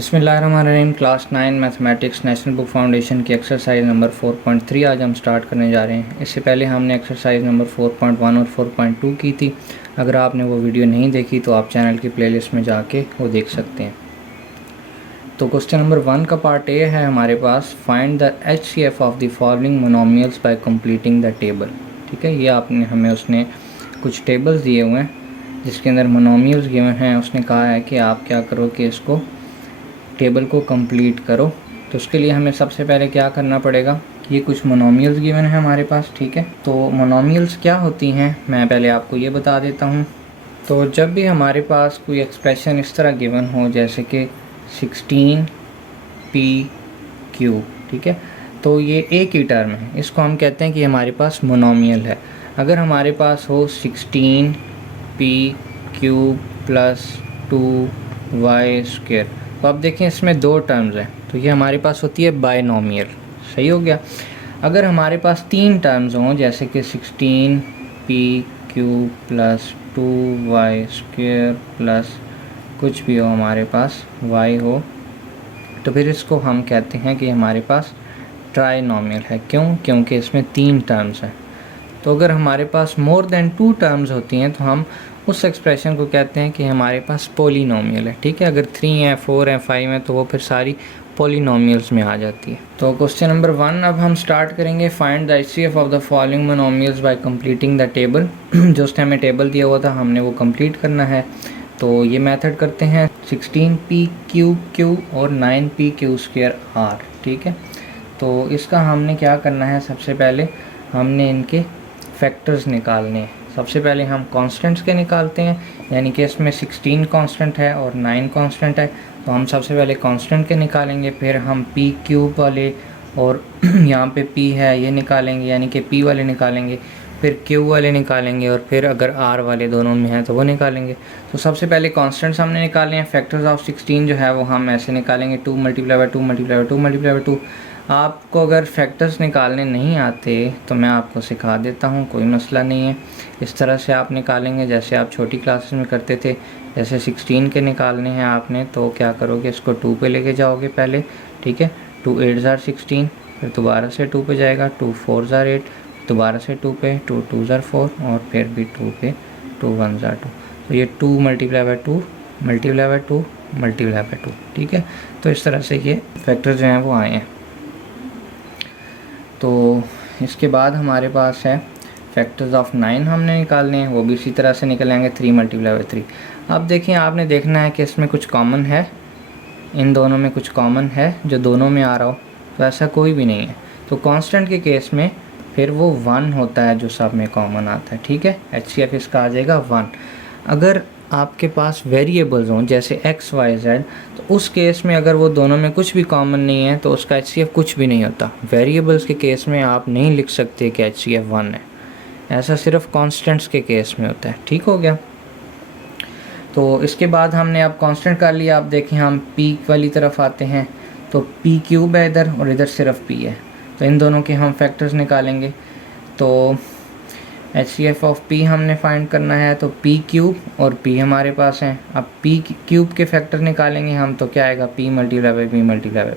बिस्मिल्लाहिर्रहमानिर्रहीम। Class 9 mathematics national book foundation की exercise number 4.3 आज हम स्टार्ट करने जा रहे हैं। इससे पहले हमने एक्सरसाइज नंबर 4.1 और 4.2 की थी। अगर आपने वो वीडियो नहीं देखी तो आप चैनल की प्लेलिस्ट में जाके वो देख सकते हैं। तो क्वेश्चन नंबर 1 का पार्ट ए है हमारे पास, find the HCF of the following monomials by completing the table. ठीक है, ये आपने हमें उसने कुछ टेबल्स दिए हुए हैं जिसके अंदर मोनोमियल्स गिवन हैं। उसने कहा है कि आप क्या करो कि इसको टेबल को कंप्लीट करो। तो उसके लिए हमें सबसे पहले क्या करना पड़ेगा, ये कुछ मोनोमियल्स गिवन है हमारे पास। ठीक है, तो मोनोमियल्स क्या होती हैं मैं पहले आपको ये बता देता हूँ। तो जब भी हमारे पास कोई एक्सप्रेशन इस तरह गिवन हो जैसे कि 16p⁴, ठीक है, तो ये एक ही टर्म है, इसको हम कहते हैं कि हमारे पास मोनोमियल है। अगर हमारे पास हो 16p³ + 2y², तो अब देखें इसमें दो टर्म्स हैं, तो ये हमारे पास होती है बायनोमियल। सही हो गया। अगर हमारे पास तीन टर्म्स हों जैसे कि 16p³ + 2y² प्लस कुछ भी हो, हमारे पास y हो, तो फिर इसको हम कहते हैं कि हमारे पास ट्राइनोमियल है। क्यों? क्योंकि इसमें तीन टर्म्स हैं। तो अगर हमारे पास मोर देन 2 टर्म्स होती हैं तो हम उस एक्सप्रेशन को कहते हैं कि हमारे पास पॉलिनोमियल है। ठीक है, अगर 3 हैं, 4 हैं, 5 हैं तो वो फिर सारी पॉलिनोमियल्स में आ जाती है। तो क्वेश्चन नंबर 1 अब हम स्टार्ट करेंगे, find the HCF of the following monomials by completing the table. जो उस टाइम हमें टेबल दिया हुआ था हमने वो कंप्लीट करना है। तो ये मेथड करते हैं, 16p³ और 9p²r। ठीक है, तो इसका हमने क्या करना है, सबसे पहले हमने इनके फैक्टर्स निकालने हैं। सबसे पहले हम कांस्टेंट्स के निकालते हैं, यानी कि इसमें 16 कांस्टेंट है और 9 कांस्टेंट है, तो हम सबसे पहले कांस्टेंट के निकालेंगे, फिर हम p³ वाले और यहाँ पे p है ये निकालेंगे, यानी कि p वाले निकालेंगे, फिर q वाले निकालेंगे और फिर अगर r वाले दोनों में हैं तो वो निकालेंगे। तो सबसे पहले कांस्टेंट्स हमने निकाले हैं। फैक्टर्स ऑफ 16 जो है वो हम ऐसे निकालेंगे, 2 × 2 × 2 × 2। आपको अगर फैक्टर्स निकालने नहीं आते तो मैं आपको सिखा देता हूँ, कोई मसला नहीं है। इस तरह से आप निकालेंगे जैसे आप छोटी क्लासेस में करते थे। जैसे 16 के निकालने हैं आपने, तो क्या करोगे, इसको 2 पे लेके जाओगे पहले। ठीक है, 2 × 8 = 16, फिर दोबारा से 2 पे जाएगा, 2 × 4 = 8, दोबारा से 2 पे, 2 × 2 = 4 और फिर भी 2 पे, 2 × 1 = 2। तो ये 2 × 2 × 2 × 2। ठीक है, तो इस तरह से ये फैक्टर जो हैं वो आए हैं। तो इसके बाद हमारे पास है फैक्टर्स ऑफ 9 हमने निकालने हैं, वो भी इसी तरह से निकलेंगे, 3 × 3। अब देखिए, आपने देखना है कि इसमें कुछ कॉमन है, इन दोनों में कुछ कॉमन है जो दोनों में आ रहा हो, तो ऐसा कोई भी नहीं है। तो कांस्टेंट के केस में फिर वो 1 होता है जो सब में कॉमन आता है। ठीक है, HCF इसका आ जाएगा 1। अगर आपके पास वेरिएबल्स हों जैसे x, y, z, तो उस केस में अगर वो दोनों में कुछ भी कॉमन नहीं है तो उसका HCF कुछ भी नहीं होता। वेरिएबल्स के केस में आप नहीं लिख सकते कि HCF 1 है, ऐसा सिर्फ कांस्टेंट्स के केस में होता है। ठीक हो गया। तो इसके बाद हमने अब कांस्टेंट कर लिया। आप देखें हम p वाली तरफ आते हैं, तो p³ है इधर और इधर सिर्फ p है, तो इन दोनों के हम फैक्टर्स निकालेंगे। तो HCF ऑफ p हमने फाइंड करना है, तो p³ और p हमारे पास हैं। अब p³ के फैक्टर निकालेंगे हम, तो क्या आएगा, p ×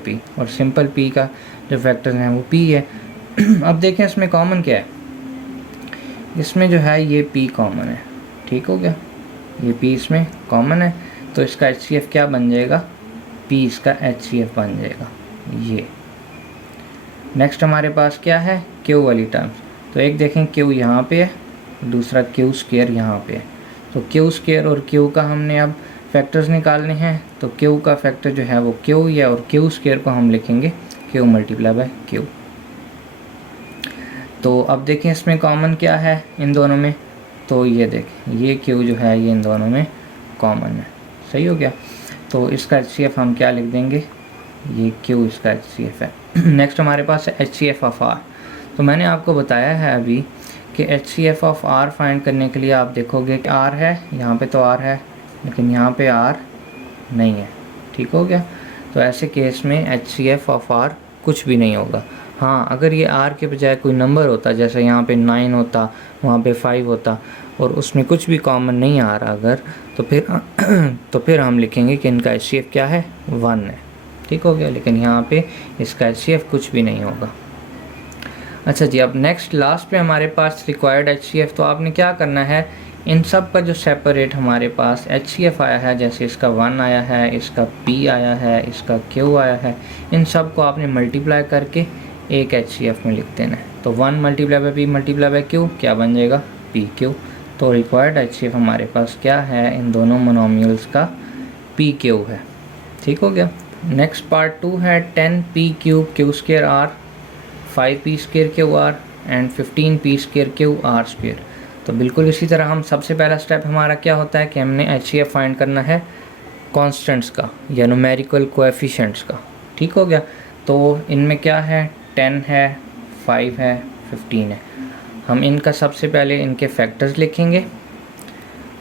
p, और सिंपल p का जो फैक्टर हैं वो p है। अब देखें इसमें कॉमन क्या है, इसमें जो है ये p कॉमन है। ठीक हो गया, ये p इसमें कॉमन है, तो इसका HCF क्या बन जाएगा, p इसका HCF बन जाएगा ये। नेक्स्ट हमारे पास क्या है, q वाली टर्म्स। तो एक देखें q यहाँ पे है, दूसरा q² यहाँ पे है, तो q² और q का हमने अब फैक्टर्स निकालने हैं। तो q का फैक्टर जो है वो q है और q² को हम लिखेंगे q × q। तो अब देखें इसमें कॉमन क्या है इन दोनों में, तो ये देखें ये q जो है ये इन दोनों में कॉमन है। सही हो गया। तो इसका HCF हम क्या लिख देंगे, ये q इसका HCF है। नेक्स्ट हमारे पास है HCF ऑफ r। तो मैंने आपको बताया है अभी कि HCF ऑफ r फाइंड करने के लिए आप देखोगे कि r है, यहाँ पे तो r है लेकिन यहाँ पे r नहीं है। ठीक हो गया। तो ऐसे केस में HCF ऑफ r कुछ भी नहीं होगा। हाँ, अगर ये r के बजाय कोई नंबर होता, जैसे यहाँ पे 9 होता, वहाँ पे 5 होता और उसमें कुछ भी कॉमन नहीं आ रहा अगर, तो फिर हम लिखेंगे कि इनका HCF क्या है, 1 है। ठीक हो गया। लेकिन यहाँ पे इसका HCF कुछ भी नहीं होगा। अच्छा जी, अब नेक्स्ट लास्ट पे हमारे पास रिक्वायर्ड HCF। तो आपने क्या करना है, इन सब का जो सेपरेट हमारे पास HCF आया है, जैसे इसका 1 आया है, इसका P आया है, इसका Q आया है, इन सब को आपने मल्टीप्लाई करके एक HCF में लिख देना है। तो 1 multiply by P multiply by Q क्या बन जाएगा, PQ। तो रिक्वायर्ड HCF हमारे पास क्या है, इन दोनों मोनोमियल्स का PQ है। ठीक हो गया। नेक्स्ट पार्ट 2 है 10p cube Q square r, 5p square Q r and 15p square Q r square. तो बिल्कुल इसी तरह हम सबसे पहला स्टेप हमारा क्या होता है कि हमने HCF फाइंड करना है कॉन्स्टेंट्स का या न्यूमेरिकल कोएफिशिएंट्स का। ठीक हो गया। तो इनमें क्या है, 10 है, 5 है, 15 है। हम इनका सबसे पहले इनके फैक्टर्स लिखेंगे,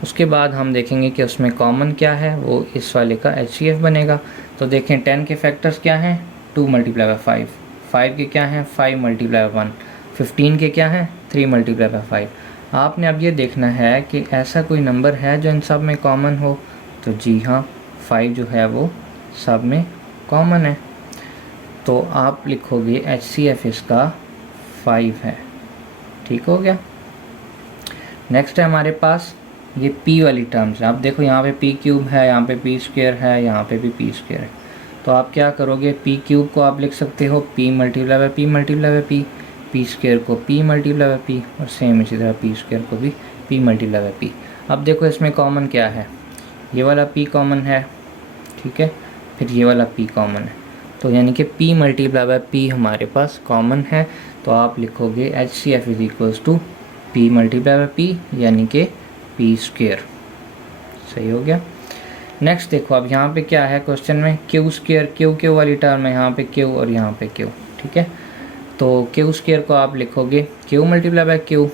उसके बाद हम देखेंगे कि उसमें कॉमन क्या है, वो इस वाले का HCF बनेगा। तो देखें 10 के फैक्टर्स क्या हैं, 2 मल्टीप्लाई बाई 5, 5 के क्या हैं, 5 मल्टीप्लाई बाई 1, 15 के क्या हैं, 3 मल्टीप्लाई बाई 5। आपने अब ये देखना है कि ऐसा कोई नंबर है जो इन सब में कॉमन हो। तो जी हाँ, 5 जो है वो सब में कॉमन है। तो आप लिखोगे HCF इसका 5 है। ठीक हो गया। नेक्स्ट है हमारे पास ये P वाली टर्म्स है। आप देखो यहाँ पे P क्यूब है, यहाँ पे P स्क्वायर है, यहाँ पे भी P स्क्वायर है। तो आप क्या करोगे, P क्यूब को आप लिख सकते हो P multiply by P multiply by P square को P मल्टीप्लाई बाई P, और सेम इसी तरह P स्क्वायर को भी P मल्टीप्लाई बाई P। अब देखो इसमें कॉमन क्या है, ये वाला P कॉमन है, ठीक है, फिर ये वाला P कॉमन है। तो यानी कि P मल्टीप्लाई बाई P हमारे पास कॉमन है। तो आप लिखोगे HCF is equals to P multiply by P यानी कि P स्क्वायर। सही हो गया। नेक्स्ट देखो, अब यहाँ पे क्या है क्वेश्चन में, Q स्क्वायर, Q वाली टर्म है, यहाँ पे Q और यहाँ पे Q। ठीक है। तो Q स्क्वायर को आप लिखोगे Q मल्टीप्लाई बाई Q,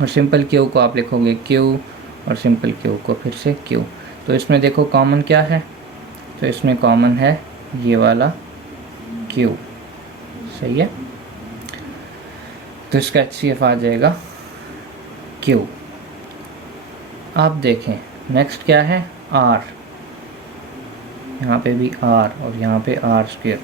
और सिंपल Q को आप लिखोगे Q, और सिंपल Q को फिर से Q। तो इसमें देखो कॉमन क्या है, तो इसमें कॉमन है ये वाला Q। सही है। तो इसका HCF आ जाएगा Q। आप देखें नेक्स्ट क्या है, R, यहाँ पे भी R और यहाँ पे R स्क्वायर।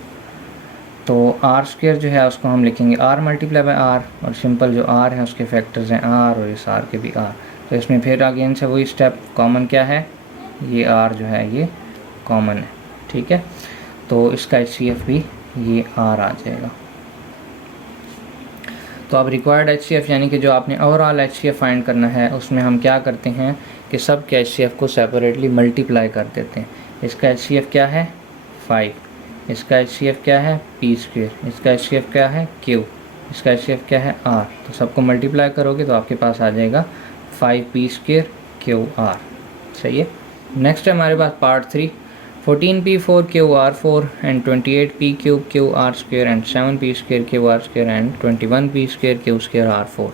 तो R स्क्वायर जो है उसको हम लिखेंगे R मल्टीप्लाई बाई R, और सिंपल जो R है उसके फैक्टर्स हैं R और इस R के भी R। तो इसमें फिर अगेन से वही स्टेप, कॉमन क्या है, ये R जो है ये कॉमन है। ठीक है। तो इसका HCF भी ये R आ जाएगा। तो अब रिक्वायर्ड HCF यानी कि जो आपने ओवरऑल HCF फाइंड करना है, उसमें हम क्या करते हैं कि सब के HCF को सेपरेटली मल्टीप्लाई कर देते हैं। इसका HCF क्या है, 5, इसका HCF क्या है, P स्क्वायर, इसका HCF क्या है, Q, इसका HCF क्या है, R। तो सबको मल्टीप्लाई करोगे तो आपके पास आ जाएगा 5P स्क्वायर QR। सही है। नेक्स्ट है हमारे पास part 3, 14p4 QR4 and 28p cube QR square and 7p square QR square and 21p square Q square R4।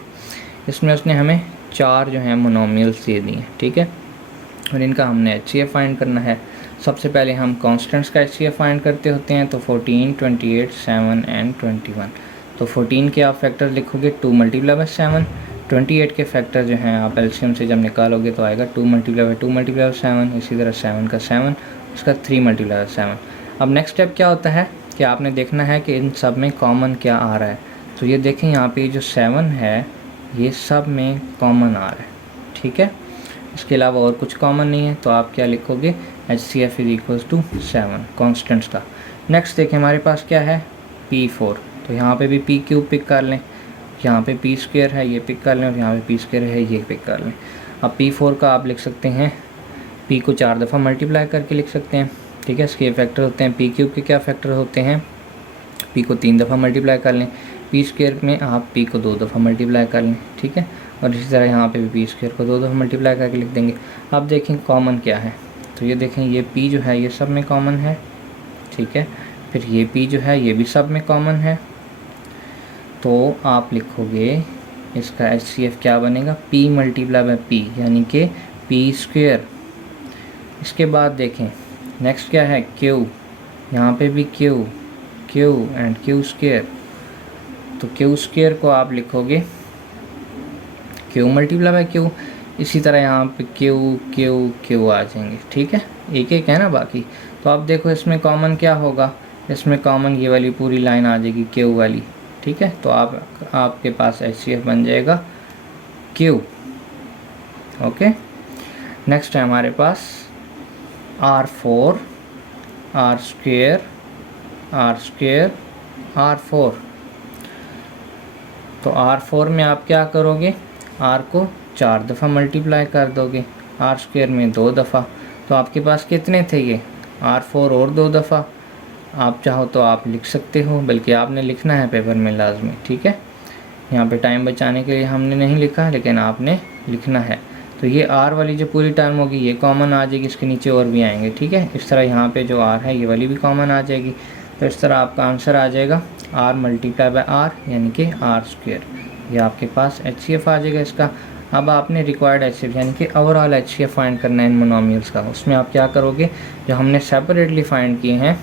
इसमें उसने हमें 4 जो हैं मोनोमियल्स दे दिए। ठीक है। और इनका हमने HCF फाइंड करना है। सबसे पहले हम कॉन्स्टेंट्स का HCF फाइंड करते होते हैं। तो 14, 28, 7 एंड 21। तो 14 के आप फैक्टर लिखोगे 2 मल्टीप्लाई बाई 7, 28 के फैक्टर जो हैं आप एलसीएम से जब निकालोगे तो आएगा 2 मल्टीप्लाई बाई 2 मल्टीप्लाई बाई 7, इसी तरह 7 का 7, उसका 3 मल्टीप्लाई बाई 7। अब नेक्स्ट स्टेप क्या होता है कि आपने देखना है कि इन सब में कॉमन क्या आ रहा है। तो ये देखें यहाँ पे जो 7 है ये सब में कॉमन आ रहा है। ठीक है। इसके अलावा और कुछ कॉमन नहीं है। तो आप क्या लिखोगे, HCF is equals to 7 constants का। नेक्स्ट देखें हमारे पास क्या है, P4। तो यहाँ पे भी P क्यूब पिक कर लें, यहाँ पे P स्क्वायर है ये पिक कर लें, और यहाँ पे P स्क्वायर है ये पिक कर लें। अब P4 का आप लिख सकते हैं, P को 4 दफ़ा मल्टीप्लाई करके लिख सकते हैं। ठीक है। इसके फैक्टर होते हैं, P क्यूब के क्या फैक्टर होते हैं, P को 3 दफ़ा मल्टीप्लाई कर लें, P स्क्वायर में आप P को 2 दफ़ा मल्टीप्लाई कर लें। ठीक है। और इसी तरह यहाँ पे भी P स्क्वायर को 2 दफ़ा मल्टीप्लाई करके लिख देंगे। अब देखें कॉमन क्या है। तो ये देखें ये P जो है ये सब में कॉमन है। ठीक है। फिर ये P जो है ये भी सब में कॉमन है। तो आप लिखोगे इसका HCF क्या बनेगा, P मल्टीप्लाई बाई P यानी कि P स्क्वायर। इसके बाद देखें नेक्स्ट क्या है, Q, यहाँ पे भी Q, Q and Q square, तो क्यू स्क्वायर को आप लिखोगे क्यू मल्टीप्लाई बाय क्यू। इसी तरह यहाँ पे क्यू क्यू क्यू आ जाएंगे, ठीक है, एक एक है ना बाकी। तो आप देखो इसमें कॉमन क्या होगा, इसमें कॉमन ये वाली पूरी लाइन आ जाएगी क्यू वाली, ठीक है। तो आपके पास HCF बन जाएगा क्यू। ओके, नेक्स्ट है हमारे पास R4 R स्क्वायर R4। तो R4 में आप क्या करोगे, R को 4 दफ़ा मल्टीप्लाई कर दोगे, R स्क्वायर में 2 दफ़ा। तो आपके पास कितने थे ये, R4 और 2 दफ़ा। आप चाहो तो आप लिख सकते हो, बल्कि आपने लिखना है पेपर में लाजमी, ठीक है। यहाँ पे टाइम बचाने के लिए हमने नहीं लिखा, लेकिन आपने लिखना है। तो ये R वाली जो पूरी टर्म होगी ये कॉमन आ जाएगी, इसके नीचे और भी आएंगे, ठीक है। इस तरह यहाँ पे जो R है ये वाली भी कॉमन आ जाएगी। तो इस तरह आपका आंसर आ जाएगा R मल्टीप्लाई बाय R यानी कि R स्क्वायर। ये आपके पास HCF आ जाएगा इसका। अब आपने रिक्वायर्ड HCF यानी कि ओवरऑल HCF फाइंड करना है इन मोनोमियल्स का। उसमें आप क्या करोगे, जो हमने सेपरेटली फाइंड किए हैं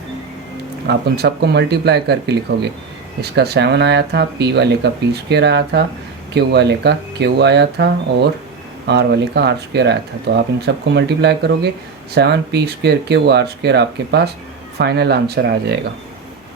आप उन सबको मल्टीप्लाई करके लिखोगे। इसका 7 आया था, P वाले का P स्क्वायर आया था, Q वाले का Q आया था और R वाले का R स्क्वायर आया था। तो आप इन सबको मल्टीप्लाई करोगे, 7P square Q R square आपके पास फाइनल आंसर आ जाएगा।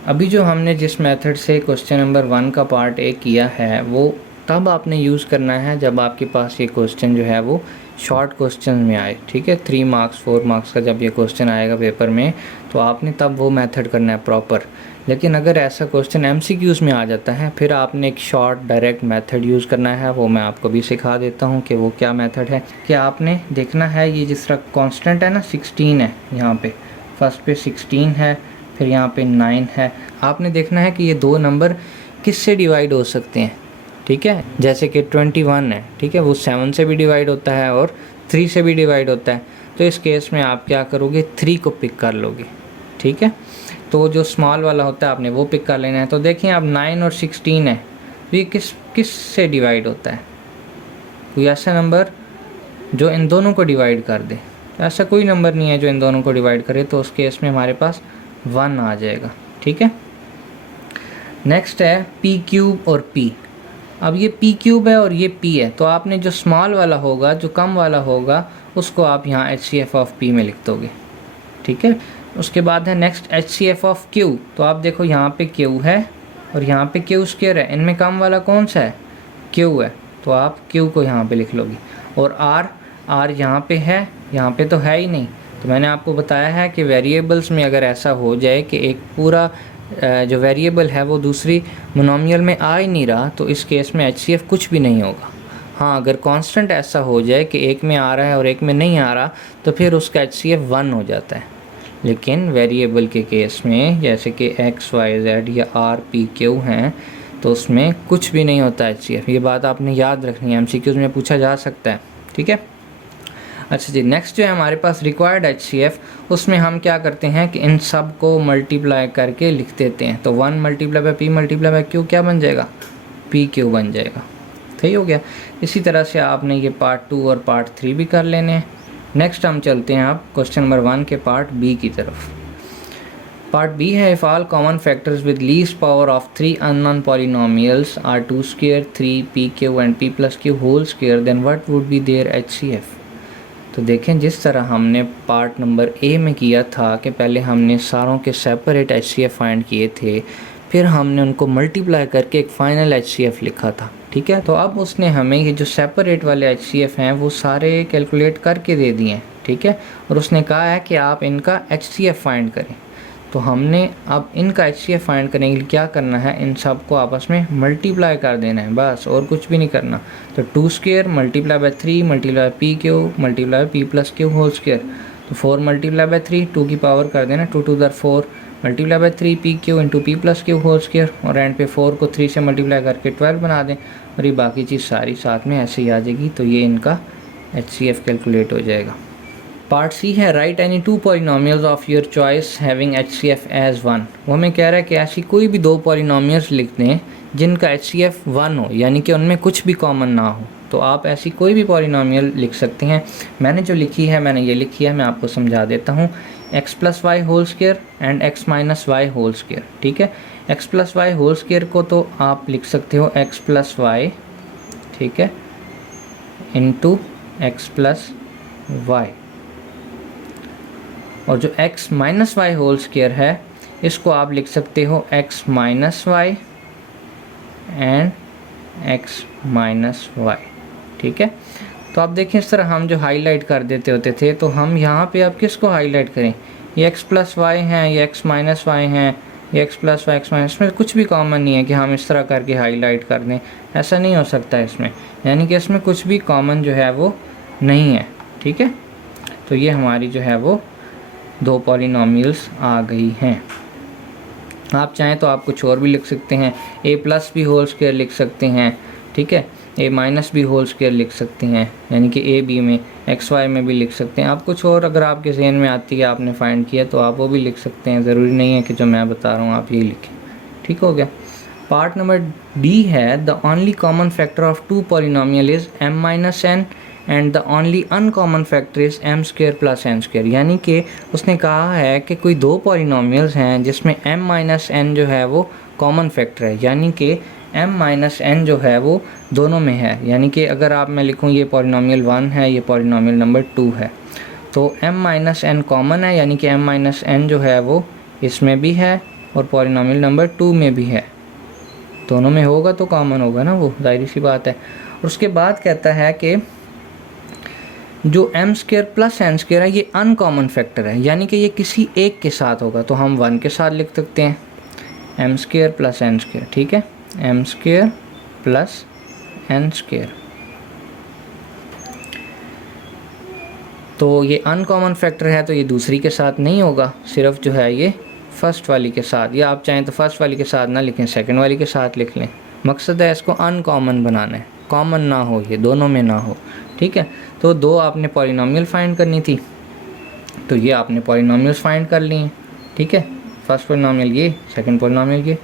अभी जो हमने जिस मेथड से क्वेश्चन नंबर 1 का पार्ट A किया है वो तब आपने यूज़ करना है जब आपके पास ये क्वेश्चन जो है वो शॉर्ट क्वेश्चन में आए, ठीक है। 3 मार्क्स 4 मार्क्स का जब ये क्वेश्चन आएगा पेपर में तो आपने तब वो मेथड करना है प्रॉपर। लेकिन अगर ऐसा क्वेश्चन MCQs में आ जाता है फिर आपने एक शॉर्ट डायरेक्ट मेथड यूज़ करना है। वो मैं आपको भी सिखा देता हूँ कि वो क्या मेथड है। कि आपने देखना है ये जिस तरह कांस्टेंट है ना 16 है, यहाँ पे फर्स्ट पे 16 है, फिर यहाँ पे 9 है। आपने देखना है कि ये दो नंबर किससे डिवाइड हो सकते हैं, ठीक है। जैसे कि 21 है, ठीक है, वो 7 से भी डिवाइड होता है और 3 से भी डिवाइड होता है। तो इस केस में आप क्या करोगे, 3 को पिक कर लोगे, ठीक है। तो जो स्मॉल वाला होता है आपने वो पिक कर लेना है। तो देखिए अब 9 और 16 है, तो ये किस से डिवाइड होता है, कोई ऐसा नंबर जो इन दोनों को डिवाइड कर दे। ऐसा कोई नंबर नहीं है जो इन दोनों को डिवाइड करे, तो उस केस में हमारे पास 1 आ जाएगा, ठीक है। नेक्स्ट है P क्यूब और P। अब ये P क्यूब है और ये P है, तो आपने जो स्मॉल वाला होगा, जो कम वाला होगा, उसको आप यहाँ HCF ऑफ P में लिख दोगे, ठीक है। उसके बाद है नेक्स्ट HCF ऑफ Q। तो आप देखो यहाँ पे Q है और यहाँ पे Q स्क्वायर है, इनमें कम वाला कौन सा है, Q है, तो आप Q को यहाँ पे लिख लोगे। और R यहाँ पे है, यहाँ पे तो है ही नहीं। तो मैंने आपको बताया है कि वेरिएबल्स में अगर ऐसा हो जाए कि एक पूरा जो वेरिएबल है वो दूसरी मोनोमियल में आ ही नहीं रहा, तो इस केस में HCF कुछ भी नहीं होगा। हाँ, अगर कांस्टेंट ऐसा हो जाए कि एक में आ रहा है और एक में नहीं आ रहा, तो फिर उसका HCF 1 हो जाता है। लेकिन वेरिएबल के केस में जैसे कि X Y Z या R P Q हैं, तो उसमें कुछ भी नहीं होता HCF। ये बात आपने याद रखनी है, MCQs में पूछा जा सकता है, ठीक है। अच्छा जी, नेक्स्ट जो है हमारे पास रिक्वायर्ड HCF, उसमें हम क्या करते हैं कि इन सब को मल्टीप्लाई करके लिख देते हैं। तो 1 multiply by P multiply by Q क्या बन जाएगा, PQ बन जाएगा, सही हो गया। इसी तरह से आपने ये पार्ट 2 और पार्ट 3 भी कर लेने हैं। नेक्स्ट हम चलते हैं आप क्वेश्चन नंबर 1 के पार्ट B की तरफ। पार्ट B है, if all common factors with least power of 3 unknown polynomials are 2 square 3 PQ and P plus Q whole square, then what would be their HCF। तो देखें जिस तरह हमने part number A में किया था कि पहले हमने सारों के सेपरेट HCF फाइंड किए थे, फिर हमने उनको मल्टीप्लाई करके एक फ़ाइनल HCF लिखा था, ठीक है। तो अब उसने हमें ये जो सेपरेट वाले HCF हैं वो सारे कैलकुलेट करके दे दिए हैं, ठीक है। और उसने कहा है कि आप इनका HCF फाइंड करें। तो हमने अब इनका HCF फाइंड करने के लिए क्या करना है, इन सब को आपस में मल्टीप्लाई कर देना है, बस और कुछ भी नहीं करना। तो 2 square multiply by 3 multiply by PQ multiply by P plus Q whole square. तो 4 मल्टीप्लाई बाय 3, 2 की पावर कर देना, 2 to the 4 multiply by 3 PQ into P plus Q whole square. और एंड पे 4 को 3 से मल्टीप्लाई करके 12 बना दें, और ये बाकी चीज़ सारी साथ में ऐसे ही आ जाएगी। तो ये इनका HCF कैलकुलेट हो जाएगा। पार्ट C है, write any 2 polynomials of your choice having HCF as 1। वो हमें कह रहा है कि ऐसी कोई भी 2 पॉलिनोमियल्स लिख दें जिनका HCF 1 हो, यानी कि उनमें कुछ भी कॉमन ना हो। तो आप ऐसी कोई भी पॉलिनोमियल लिख सकते हैं। मैंने जो लिखी है मैंने ये लिखी है, मैं आपको समझा देता हूँ। X plus y whole square and x minus y whole square, ठीक है। X plus y whole square को तो आप लिख सकते हो एक्स प्लस वाई, ठीक है, इंटू एक्स प्लस वाई, और जो x minus y whole square है इसको आप लिख सकते हो x minus y and x minus y, ठीक है। तो आप देखें इस तरह हम जो हाईलाइट कर देते होते थे, तो हम यहाँ पे अब किसको हाईलाइट करें, ये एक्स प्लस वाई हैं, ये एक्स माइनस वाई हैं, ये x plus y x minus, में कुछ भी कॉमन नहीं है कि हम इस तरह करके हाईलाइट कर दें, ऐसा नहीं हो सकता इसमें, यानी कि इसमें कुछ भी कॉमन जो है वो नहीं है, ठीक है। तो ये हमारी जो है वो दो पॉलिनॉमियल्स आ गई हैं। आप चाहें तो आप कुछ और भी लिख सकते हैं, ए प्लस भी होल स्क्वायर लिख सकते हैं, ठीक है, ए माइनस भी होल स्क्वायर लिख सकते हैं, यानी कि ए बी में एक्स वाई में भी लिख सकते हैं। आप कुछ और अगर आपके जहन में आती है, आपने फाइंड किया, तो आप वो भी लिख सकते हैं, ज़रूरी नहीं है कि जो मैं बता रहा हूँ आप ये लिखें, ठीक हो गया। पार्ट नंबर डी है, the only common factor of two polynomial is M minus n and the only uncommon factor is M square plus N square, यानी कि उसने कहा है कि कोई दो पॉलिनॉमियल्स हैं जिसमें एम माइनस एन जो है वो कॉमन फैक्टर है, यानी कि एम माइनस एन जो है वो दोनों में है, यानी कि अगर आप मैं लिखूँ ये पॉलिनॉमियल 1 है, ये पॉलिनॉमियल नंबर 2 है, तो एम माइनस एन कॉमन है, यानी कि एम माइनस एन जो है वो इसमें भी है और पॉलिनॉमियल नंबर 2 में भी है, दोनों में होगा तो कॉमन होगा ना, वो जाहिर सी बात है। और उसके बाद कहता है कि जो m square plus N square है ये अनकॉमन फैक्टर है, यानी कि ये किसी एक के साथ होगा, तो हम 1 के साथ लिख सकते हैं m square plus N square, ठीक है, m square plus N square. तो ये अनकॉमन फैक्टर है तो ये दूसरी के साथ नहीं होगा, सिर्फ जो है ये फर्स्ट वाली के साथ, या आप चाहें तो फर्स्ट वाली के साथ ना लिखें, सेकंड वाली के साथ लिख लें। मकसद है इसको अनकॉमन बनाना है, कॉमन ना हो, ये दोनों में ना हो, ठीक है। तो दो आपने पॉलिनॉमियल फाइंड करनी थी, तो ये आपने पॉलिनॉमियल्स फाइंड कर लिए, ठीक है, फर्स्ट पॉलिनॉमियल ये, सेकंड पॉलिनॉमियल ये।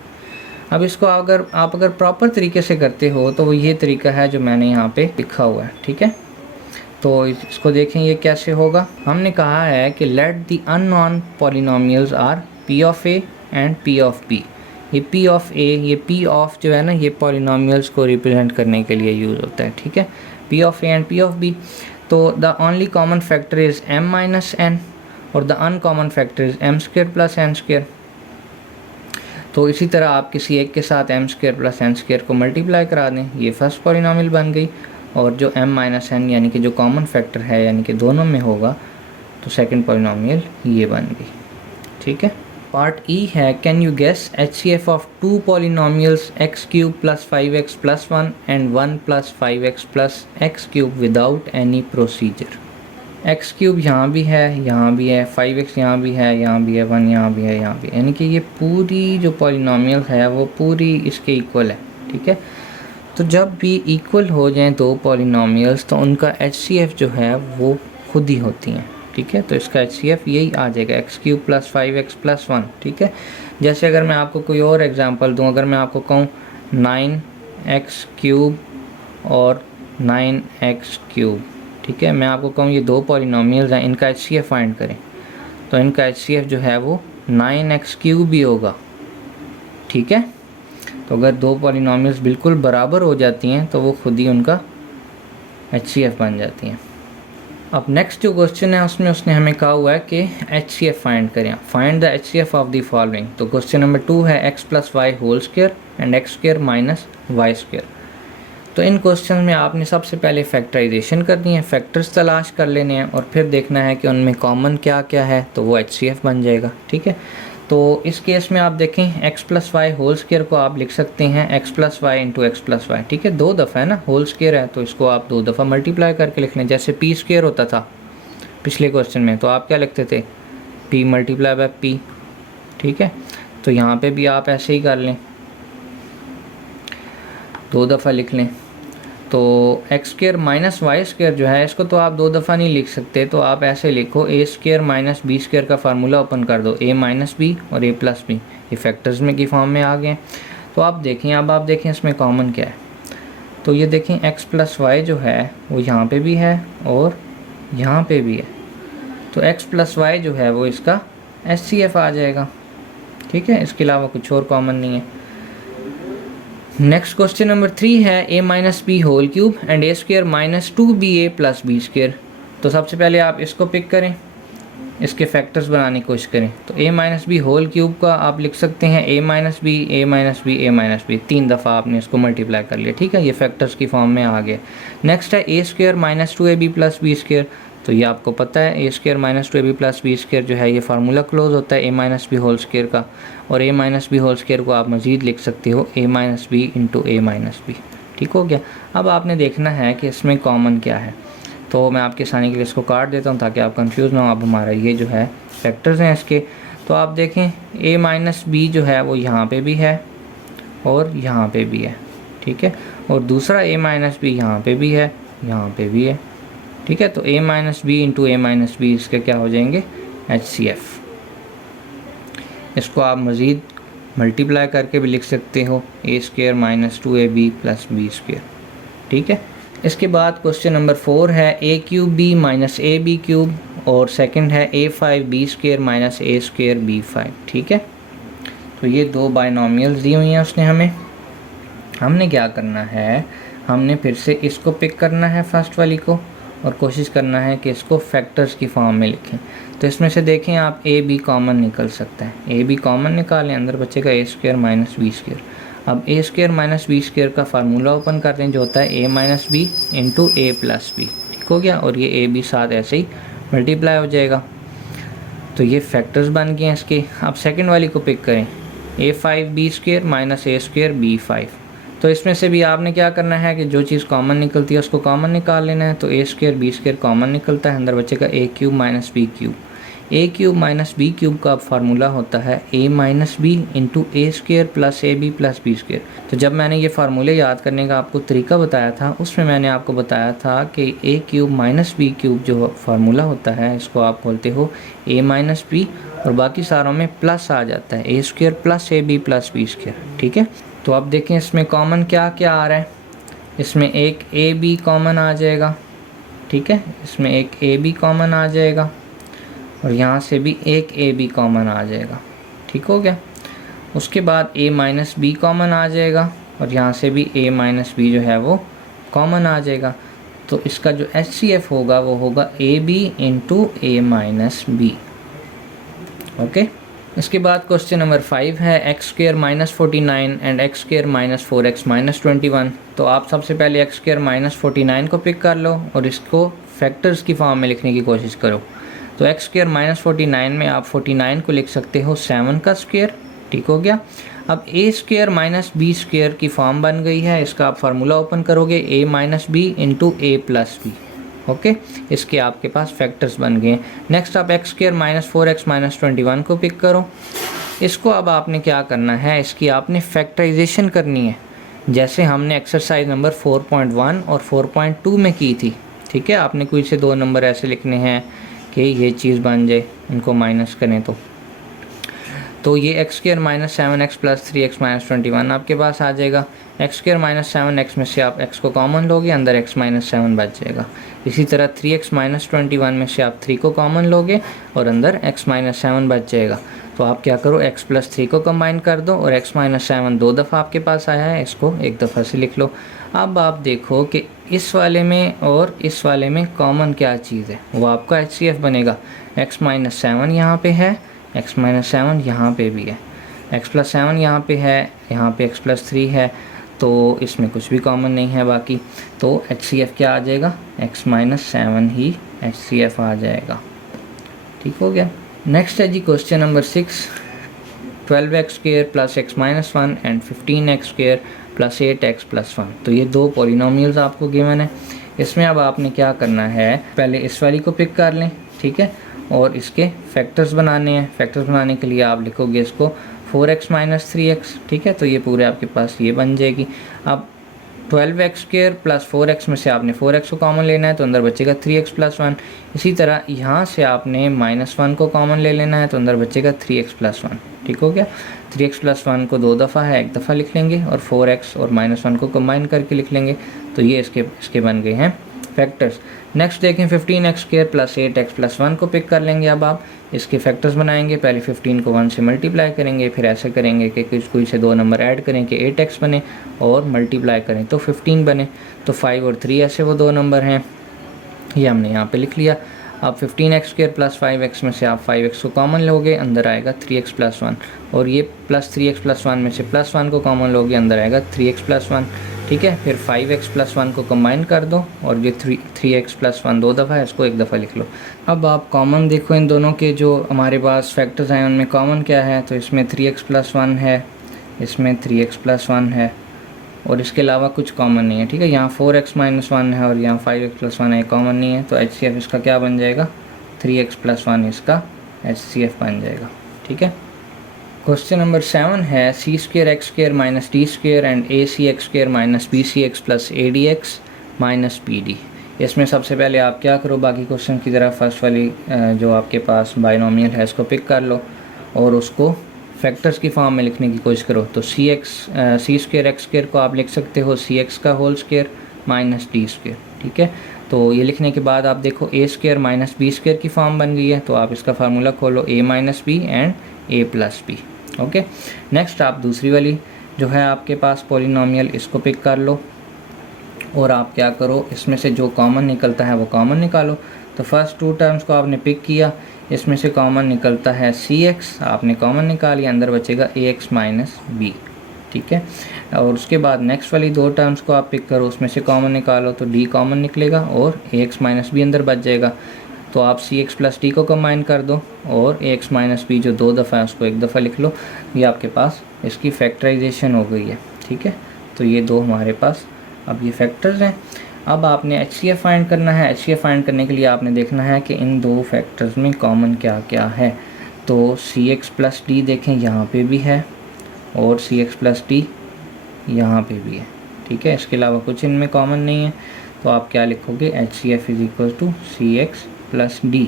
अब इसको अगर आप प्रॉपर तरीके से करते हो तो वो ये तरीका है जो मैंने यहाँ पे लिखा हुआ है, ठीक है। तो इसको देखें ये कैसे होगा। हमने कहा है कि let the unknown polynomials are p of A and P of b. ये पी ऑफ ए, ये पी ऑफ जो है ना, ये पॉलिनॉमियल्स को रिप्रेजेंट करने के लिए यूज़ होता है, ठीक है, P of A and P of B. तो the only common factor is M minus N और the uncommon factor is M square plus N square. तो इसी तरह आप किसी एक के साथ M square plus N square को मल्टीप्लाई करा दें, ये फर्स्ट पॉलिनॉमियल बन गई, और जो एम माइनस एन यानी कि जो कॉमन फैक्टर है यानी कि दोनों में होगा, तो सेकंड पॉलिनॉमियल ये बन गई, ठीक है। पार्ट ई है, can you guess HCF of two polynomials x cube plus 5x plus 1 and 1 plus 5x plus x cube without any procedure. X cube यहाँ भी है, यहाँ भी है, 5x यहाँ भी है, यहाँ भी है, 1 यहाँ भी है, यहाँ भी है, यानी कि ये पूरी जो पॉलिनॉमियल है वो पूरी इसके इक्वल है, ठीक है। तो जब भी इक्वल हो जाएं दो पॉलिनॉमियल्स तो उनका HCF जो है वो खुद ही होती हैं, ठीक है। तो इसका HCF यही आ जाएगा, x cube plus 5x plus 1, ठीक है। जैसे अगर मैं आपको कोई और एग्जांपल दूं, अगर मैं आपको कहूँ 9x क्यूब और 9x क्यूब, ठीक है, मैं आपको कहूँ ये दो पॉलिनॉमियल्स हैं, इनका HCF फाइंड करें, तो इनका HCF जो है वो 9x क्यूब भी होगा, ठीक है। तो अगर दो पॉलिनॉमियल्स बिल्कुल बराबर हो जाती हैं तो वो खुद ही उनका HCF बन जाती हैं। अब नेक्स्ट जो क्वेश्चन है उसमें उसने हमें कहा हुआ है कि HCF फाइंड करें, find the HCF of the following. तो क्वेश्चन नंबर 2 है x plus y whole square and x square minus y square. तो इन क्वेश्चन में आपने सबसे पहले फैक्टराइजेशन करनी है, फैक्टर्स तलाश कर लेने हैं और फिर देखना है कि उनमें कॉमन क्या क्या है, तो वो HCF बन जाएगा, ठीक है। तो इस केस में आप देखें x plus y whole square को आप लिख सकते हैं x plus y into x plus y, ठीक है, दो दफ़ा है ना, होल स्क्वायर है तो इसको आप दो दफ़ा मल्टीप्लाई करके लिख लें, जैसे p स्क्वायर होता था पिछले क्वेश्चन में, तो आप क्या लिखते थे p मल्टीप्लाई बाय p, ठीक है। तो यहाँ पे भी आप ऐसे ही कर लें, दो दफ़ा लिख लें। तो x square minus y square जो है इसको तो आप दो दफ़ा नहीं लिख सकते, तो आप ऐसे लिखो ए स्क्वायर माइनस बी स्क्वायर का फार्मूला ओपन कर दो, a माइनस बी और a प्लस बी, ये फैक्टर्स में की फॉर्म में आ गए। तो आप देखें, अब आप देखें इसमें कॉमन क्या है, तो ये देखें x प्लस वाई जो है वो यहाँ पे भी है और यहाँ पे भी है, तो x प्लस वाई जो है वो इसका HCF आ जाएगा। ठीक है, इसके अलावा कुछ और कॉमन नहीं है। नेक्स्ट क्वेश्चन नंबर 3 है a minus b whole cube and a square minus 2ba plus b square. तो सबसे पहले आप इसको पिक करें, इसके फैक्टर्स बनाने की कोशिश करें। तो a minus b whole cube का आप लिख सकते हैं a minus b, a minus b, a minus b, 3 दफ़ा आपने इसको मल्टीप्लाई कर लिया। ठीक है, ये फैक्टर्स की फॉर्म में आ गया। नेक्स्ट है a square minus 2ab plus b square. तो ये आपको पता है a square minus 2ab plus b square जो है ये फार्मूला क्लोज होता है a minus b whole square का, और a minus b whole square को आप मज़ीद लिख सकते हो a minus b into a minus b. ठीक हो गया। अब आपने देखना है कि इसमें कॉमन क्या है। तो मैं आपके आसानी के लिए इसको काट देता हूँ ताकि आप कंफ्यूज ना हो। अब हमारा ये जो है फैक्टर्स हैं इसके, तो आप देखें a माइनस बी जो है वो यहाँ पे भी है और यहाँ पे भी है। ठीक है, और दूसरा a माइनस बी यहाँ पे भी है, यहाँ पे भी है। ठीक है, तो a minus b into a minus b इसके क्या हो जाएंगे, HCF। इसको आप मज़ीद मल्टीप्लाई करके भी लिख सकते हो a square minus 2ab plus b square. ठीक है, इसके बाद क्वेश्चन नंबर 4 है a cube b minus a b cube, और सेकंड है a5b square minus a square b5। ठीक है, तो ये दो बाइनोमियल्स दी हुई हैं उसने हमें। हमने क्या करना है, हमने फिर से इसको पिक करना है फर्स्ट वाली को, और कोशिश करना है कि इसको फैक्टर्स की फॉर्म में लिखें। तो इसमें से देखें आप a b कॉमन निकल सकता है, a b कॉमन निकालें, अंदर बचेगा a square minus b square. अब a square minus b square का फार्मूला ओपन कर दें जो होता है a minus b into a plus b. ठीक हो गया, और ये a b साथ ऐसे ही मल्टीप्लाई हो जाएगा। तो ये फैक्टर्स बन गए हैं इसके। अब सेकंड वाली को पिक करें, a5b square minus a square b5। तो इसमें से भी आपने क्या करना है कि जो चीज़ कॉमन निकलती है उसको कॉमन निकाल लेना है। तो a square b square common निकलता है, अंदर बचेगा a cube minus b cube. a cube minus b cube का फार्मूला होता है a minus b into a square plus a b plus b square. तो जब मैंने ये फार्मूले याद करने का आपको तरीका बताया था, उसमें मैंने आपको बताया था कि a cube minus b cube जो फार्मूला होता है इसको आप बोलते हो a माइनस बी, और बाकी सारों में प्लस आ जाता है a square plus a b plus b square. ठीक है, तो आप देखें इसमें कॉमन क्या क्या आ रहा है। इसमें एक ए बी कॉमन आ जाएगा। ठीक है, इसमें एक ए बी कॉमन आ जाएगा, और यहाँ से भी एक ए बी कॉमन आ जाएगा। ठीक हो गया। उसके बाद a माइनस बी कॉमन आ जाएगा, और यहाँ से भी a माइनस बी जो है वो कॉमन आ जाएगा। तो इसका जो HCF होगा वो होगा a b into a minus b. Okay, इसके बाद क्वेश्चन नंबर 5 है x square minus 49 and x square minus 4x minus 21। तो आप सबसे पहले एक्स स्क्वेयर माइनस 49 को पिक कर लो और इसको फैक्टर्स की फॉर्म में लिखने की कोशिश करो। तो एक्स स्क्वेयर माइनस 49 में आप 49 को लिख सकते हो 7 का स्क्वेयर। ठीक हो गया। अब a square minus b square की फॉर्म बन गई है, इसका आप फार्मूला ओपन करोगे a minus b into a plus b. Okay, इसके आपके पास फैक्टर्स बन गए। नेक्स्ट आप x square minus 4x minus 21 को पिक करो। इसको अब आपने क्या करना है, इसकी आपने फैक्टराइजेशन करनी है, जैसे हमने एक्सरसाइज नंबर 4.1 और 4.2 में की थी। ठीक है, आपने कोई से दो नंबर ऐसे लिखने हैं कि ये चीज़ बन जाए, इनको माइनस करें तो ये x square minus 7x plus 3x minus 21 आपके पास आ जाएगा। एक्स स्क्वेयर माइनस 7x में से आप x को कॉमन लोगे, अंदर x माइनस 7 बच जाएगा। इसी तरह 3x माइनस 21 में से आप 3 को कॉमन लोगे और अंदर x माइनस 7 बच जाएगा। तो आप क्या करो, x प्लस 3 को कंबाइन कर दो, और x माइनस 7 दो दफ़ा आपके पास आया है, इसको एक दफ़ा से लिख लो। अब आप देखो कि इस वाले में और इस वाले में कॉमन क्या चीज़ है, वो आपका HCF बनेगा। x माइनस 7 यहाँ पे है, x माइनस 7 यहाँ पे भी है, x प्लस 7 यहाँ पे है, यहाँ पे x प्लस 3 है, तो इसमें कुछ भी कॉमन नहीं है बाकी। तो HCF क्या आ जाएगा, x माइनस 7 ही HCF आ जाएगा। ठीक हो गया। नेक्स्ट है जी question number 6, 12x square plus x minus 1 and 15x square plus 8x plus 1। तो ये दो पॉलिनोमियल्स आपको गिवन है। इसमें अब आपने क्या करना है, पहले इस वाली को पिक कर लें। ठीक है, और इसके फैक्टर्स बनाने हैं। फैक्टर्स बनाने के लिए आप लिखोगे इसको 4x माइनस 3x। ठीक है, तो ये पूरे आपके पास ये बन जाएगी। अब 12x स्क्वेयर प्लस 4x में से आपने 4x को कॉमन लेना है, तो अंदर बचेगा 3x प्लस 1। इसी तरह यहाँ से आपने माइनस 1 को कॉमन ले लेना है, तो अंदर बचेगा 3x प्लस 1। ठीक हो गया। 3x प्लस 1 को दो दफ़ा है, एक दफ़ा लिख लेंगे, और 4x और माइनस 1 को कंबाइन करके लिख लेंगे। तो ये इसके बन गए हैं फैक्टर्स। नेक्स्ट देखें 15x² प्लस 8x प्लस 1 को पिक कर लेंगे। अब आप इसके फैक्टर्स बनाएंगे। पहले 15 को 1 से मल्टीप्लाई करेंगे, फिर ऐसे करेंगे कि कोई से 2 नंबर ऐड करें कि 8x बने और मल्टीप्लाई करें तो 15 बने। तो 5 और 3 ऐसे वो 2 नंबर हैं, ये हमने यहाँ पे लिख लिया। अब 15x² प्लस 5x में से आप 5x को कॉमन लोगे, अंदर आएगा 3x प्लस 1, और ये प्लस 3x प्लस 1 में से प्लस 1 को कॉमन लोगे, अंदर आएगा 3x प्लस 1। ठीक है, फिर 5x प्लस 1 को कंबाइन कर दो और ये 3x प्लस 1 2 दफ़ा है, इसको एक दफ़ा लिख लो। अब आप कॉमन देखो इन दोनों के जो हमारे पास फैक्टर्स हैं उनमें कॉमन क्या है, तो इसमें 3x प्लस 1 है, इसमें 3x प्लस 1 है और इसके अलावा कुछ कॉमन नहीं है। ठीक है, यहाँ 4x माइनस 1 है और यहाँ 5x प्लस 1 है, कॉमन नहीं है। तो HCF इसका क्या बन जाएगा, 3x प्लस 1 इसका HCF बन जाएगा। ठीक है, क्वेश्चन नंबर 7 है c² x² minus d² and ac(x² minus bcx plus adx minus pd। इसमें सबसे पहले आप क्या करो, बाकी क्वेश्चन की तरह फर्स्ट वाली जो आपके पास बाइनोमियल है इसको पिक कर लो और उसको फैक्टर्स की फॉर्म में लिखने की कोशिश करो। तो c² x² को आप लिख सकते हो cx का होल स्क्वायर माइनस d²। ठीक है, तो ये लिखने के बाद आप देखो a² माइनस b² की फॉर्म बन गई है, तो आप इसका फार्मूला खोलो a minus b and a plus b. Okay, next आप दूसरी वाली जो है आपके पास पॉलिनोमियल, इसको पिक कर लो और आप क्या करो, इसमें से जो कॉमन निकलता है वो कॉमन निकालो। तो फर्स्ट 2 टर्म्स को आपने पिक किया, इसमें से कॉमन निकलता है cx, आपने कॉमन निकाली, अंदर बचेगा ax माइनस बी। ठीक है, और उसके बाद नेक्स्ट वाली 2 टर्म्स को आप पिक करो, उसमें से कॉमन निकालो तो d कॉमन निकलेगा और ax माइनस बी अंदर बच जाएगा। तो आप cx प्लस d को कंबाइन कर दो और ax माइनस बी जो 2 दफ़ा है उसको एक दफ़ा लिख लो, ये आपके पास इसकी फैक्टराइजेशन हो गई है। ठीक है, तो ये 2 हमारे पास अब ये फैक्टर्स हैं। अब आपने HCF फाइंड करना है। HCF फाइंड करने के लिए आपने देखना है कि इन 2 फैक्टर्स में कॉमन क्या क्या है। तो cx प्लस डी देखें यहाँ पे भी है और cx प्लस डी यहाँ पे भी है। ठीक है, इसके अलावा कुछ इनमें कॉमन नहीं है, तो आप क्या लिखोगे, HCF is equal to cx plus d.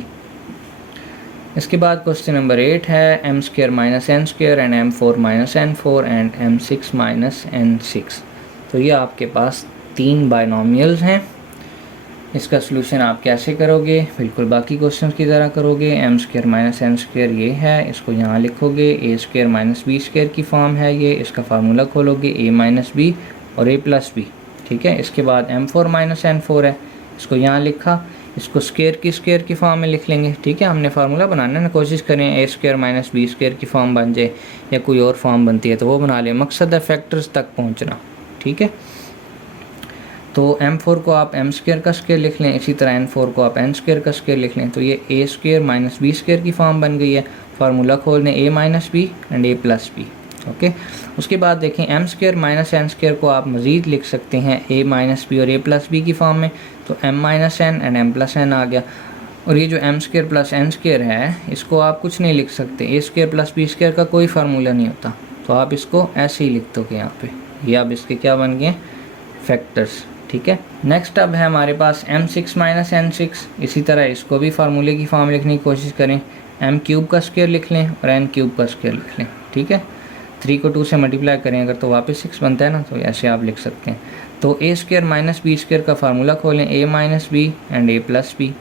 इसके बाद क्वेश्चन नंबर 8 है m² minus n² and m4 minus n4 and m6 minus n6। तो ये आपके पास 3 बाइनोमियल्स हैं। इसका सलूशन आप कैसे करोगे, बिल्कुल बाकी क्वेश्चन की तरह करोगे। m² माइनस n² ये है, इसको यहाँ लिखोगे, a² माइनस b² की फॉर्म है ये, इसका फार्मूला खोलोगे a माइनस बी और a प्लस बी। ठीक है, इसके बाद m4 माइनस n4 है, इसको यहाँ लिखा, इसको स्क्वायर की फॉर्म में लिख लेंगे। ठीक है, हमने फार्मूला बनाने ना कोशिश करें a² माइनस b² की फॉर्म बन जाए या कोई और फॉर्म बनती है तो वो बना लें, मकसद है फैक्टर्स तक पहुंचना। ठीक है, तो m4 को आप m² का स्क्वायर लिख लें, इसी तरह n4 को आप n² का स्क्वायर लिख लें, तो ये a² माइनस b² की फॉर्म बन गई है। फार्मूला खोल दें a minus b and a plus b. Okay, उसके बाद देखें m² माइनस n² को आप मज़ीद लिख सकते हैं a माइनस बी और a प्लस बी की फॉर्म में, तो m minus n and m plus n आ गया। और ये जो m² प्लस n² है इसको आप कुछ नहीं लिख सकते, a² प्लस b² का कोई फार्मूला नहीं होता, तो आप इसको ऐसे ही लिख दोगे यहाँ पे। ये अब इसके क्या बन गए, फैक्टर्स। ठीक है, नेक्स्ट अब है हमारे पास m6 माइनस n6। इसी तरह इसको भी फार्मूले की फॉर्म लिखने की कोशिश करें, m³ का स्क्वायर लिख लें और n³ का स्क्वायर लिख लें। ठीक है, 3 को 2 से मल्टीप्लाई करें अगर तो वापस 6 बनता है ना, तो ऐसे आप लिख सकते हैं। तो a² माइनस b² का फार्मूला खोलें, a minus b and a plus b,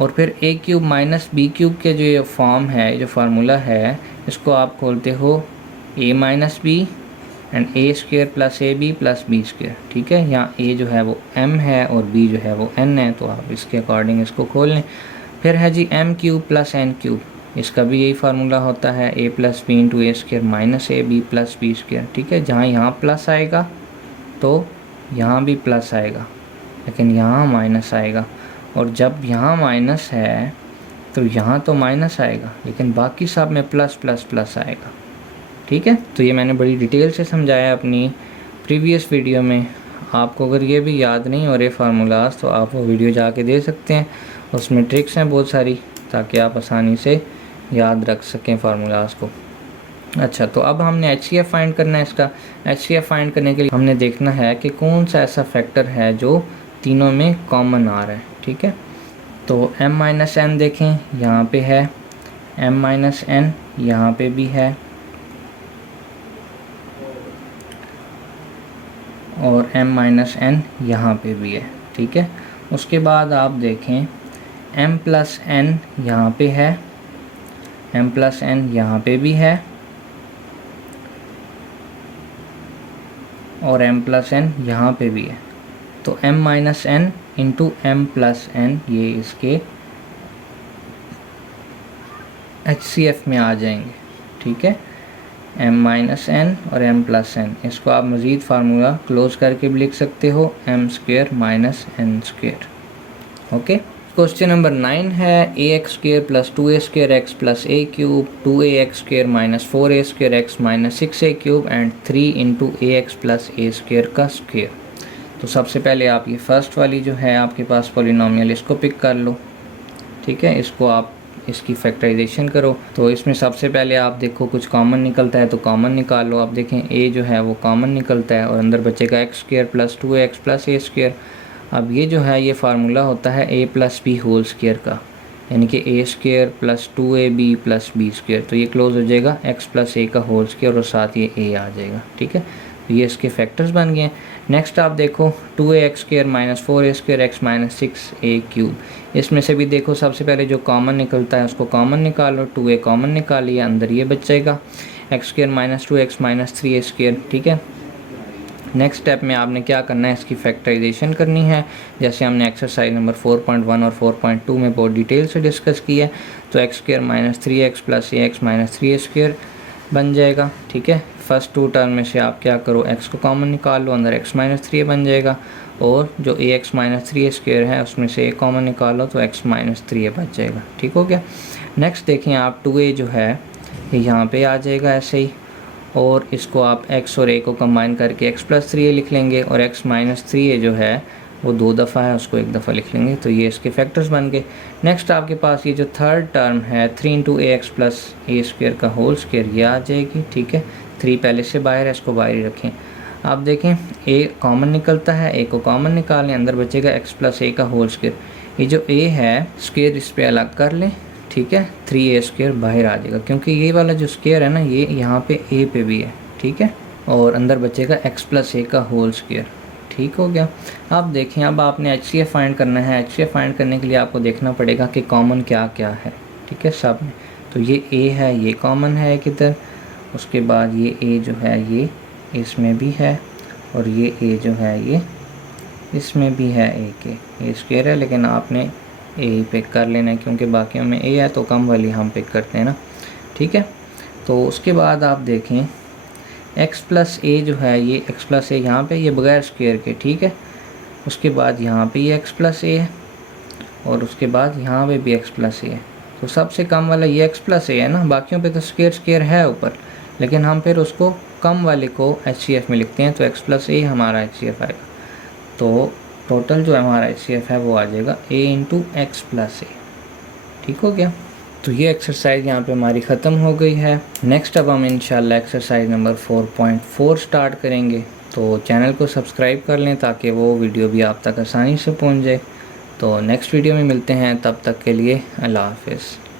और फिर a³ माइनस b³ के जो ये फॉर्म है, जो फार्मूला है, इसको आप खोलते हो a minus b and a² plus a b plus b²। ठीक है, यहाँ a जो है वो m है और b जो है वो n है, तो आप इसके अकॉर्डिंग इसको खोल लें। फिर है जी m³ प्लस n³, इसका भी यही फार्मूला होता है a plus b into a² minus a b plus b²। ठीक है, जहाँ यहाँ प्लस आएगा तो यहाँ भी प्लस आएगा, लेकिन यहाँ माइनस आएगा, और जब यहाँ माइनस है तो यहाँ तो माइनस आएगा, लेकिन बाकी सब में प्लस प्लस प्लस आएगा। ठीक है, तो ये मैंने बड़ी डिटेल से समझाया अपनी प्रीवियस वीडियो में। आपको अगर ये भी याद नहीं हो रहे फार्मूलाज तो आप वो वीडियो जाके दे सकते हैं, उसमें ट्रिक्स हैं बहुत सारी, ताकि आप आसानी से याद रख सकें फार्मूलाज को। अच्छा, तो अब हमने HCF फाइंड करना है। इसका HCF फाइंड करने के लिए हमने देखना है कि कौन सा ऐसा फैक्टर है जो तीनों में कॉमन आ रहा है। ठीक है, तो m माइनस n देखें, यहाँ पे है, m माइनस n यहाँ पे भी है, और m माइनस n यहाँ पे भी है। ठीक है। उसके बाद आप देखें m प्लस n यहाँ पे है, m प्लस n यहाँ पे भी है और m प्लस n यहाँ पे भी है। तो m minus n into m plus n ये इसके HCF में आ जाएंगे, ठीक है। m माइनस n और m प्लस n, इसको आप मज़ीद फार्मूला क्लोज करके भी लिख सकते हो, m square minus n square. Okay. Question number 9 है ax square plus 2a square x plus a cube 2ax square minus 4a square x minus 6a cube and 3 into ax plus a square का square. तो सबसे पहले आप ये first वाली जो है आपके पास पॉलिनोमियल, इसको पिक कर लो, ठीक है। इसको आप इसकी फैक्टराइजेशन करो। तो इसमें सबसे पहले आप देखो कुछ कॉमन निकलता है तो कॉमन निकाल लो। आप देखें a जो है वो कॉमन निकलता है और अंदर बचेगा x square plus 2x plus a square. अब ये जो है ये फार्मूला होता है a plus b whole square का, यानी कि a square plus 2ab plus b square. तो ये क्लोज हो जाएगा x प्लस a का होल स्क्वेयर और साथ ये a आ जाएगा, ठीक है। तो ये इसके फैक्टर्स बन गए हैं। नेक्स्ट आप देखो 2ax square minus 4a square x minus 6a cube. इसमें से भी देखो सबसे पहले जो कॉमन निकलता है उसको कॉमन निकालो, 2a कॉमन निकालिए, अंदर ये बचेगा x square minus 2x minus 3a square, ठीक है। नेक्स्ट स्टेप में आपने क्या करना है, इसकी फैक्टराइजेशन करनी है, जैसे हमने एक्सरसाइज नंबर 4.1 और 4.2 में बहुत डिटेल से डिस्कस किया है। तो x square minus 3x plus ax minus 3a square बन जाएगा, ठीक है। फर्स्ट टू टर्म में से आप क्या करो, x को कॉमन निकाल लो, अंदर x माइनस 3a बन जाएगा और जो ax माइनस 3a स्क्वेयर है उसमें से a कॉमन निकालो तो x माइनस 3a बच जाएगा, ठीक हो गया। नेक्स्ट देखें आप 2a जो है ये यहाँ पे आ जाएगा ऐसे ही, और इसको आप x और a को कंबाइन करके x प्लस 3a लिख लेंगे और x माइनस 3a जो है वो 2 दफ़ा है, उसको 1 दफ़ा लिख लेंगे। तो ये इसके फैक्टर्स बन गए। नेक्स्ट आपके पास ये जो थर्ड टर्म है 3 into ax plus a square का होल स्क्वेयर, ये आ जाएगी, ठीक है। 3 पहले से बाहर है, इसको बाहर ही रखें। आप देखें a कॉमन निकलता है, a को कॉमन निकालें, अंदर बचेगा x प्लस a का होल स्क्वेयर। ये जो a है स्क्वेयर इस पर अलग कर लें, ठीक है। 3a स्क्वेयर बाहर आ जाएगा क्योंकि ये वाला जो स्क्वेयर है ना ये यहाँ पे a पे भी है, ठीक है। और अंदर बचेगा x प्लस a का होल स्क्वेयर, ठीक हो गया। अब देखें अब आपने HCF फाइंड करना है। HCF फाइंड करने के लिए आपको देखना पड़ेगा कि कॉमन क्या क्या है, ठीक है, सब में। तो ये a है, ये कॉमन है किधर, उसके बाद ये a जो है ये इसमें भी है और ये a जो है ये इसमें भी है, a स्क्वेयर है लेकिन आपने a पिक कर लेना है क्योंकि बाकियों में a है तो कम वाली हम पिक करते हैं ना, ठीक है। तो उसके बाद आप देखें x प्लस a जो है ये x प्लस a यहाँ पे ये बगैर स्क्वेयर के, ठीक है। उसके बाद यहाँ पे ये x प्लस a है और उसके बाद यहाँ पे भी x प्लस a है। तो सबसे कम वाला ये x प्लस a है ना, बाकियों पे तो स्क्वेयर है ऊपर, लेकिन हम फिर उसको कम वाले को HCF में लिखते हैं तो x प्लस a हमारा HCF आएगा। तो टोटल जो हमारा HCF है वो आ जाएगा a into x plus a, ठीक हो गया। तो ये एक्सरसाइज यहाँ पे हमारी ख़त्म हो गई है। नेक्स्ट अब हम इंशाल्लाह एक्सरसाइज नंबर 4.4 स्टार्ट करेंगे। तो चैनल को सब्सक्राइब कर लें ताकि वो वीडियो भी आप तक आसानी से पहुँच जाए। तो नेक्स्ट वीडियो में मिलते हैं, तब तक के लिए अल्लाह हाफ़िज़।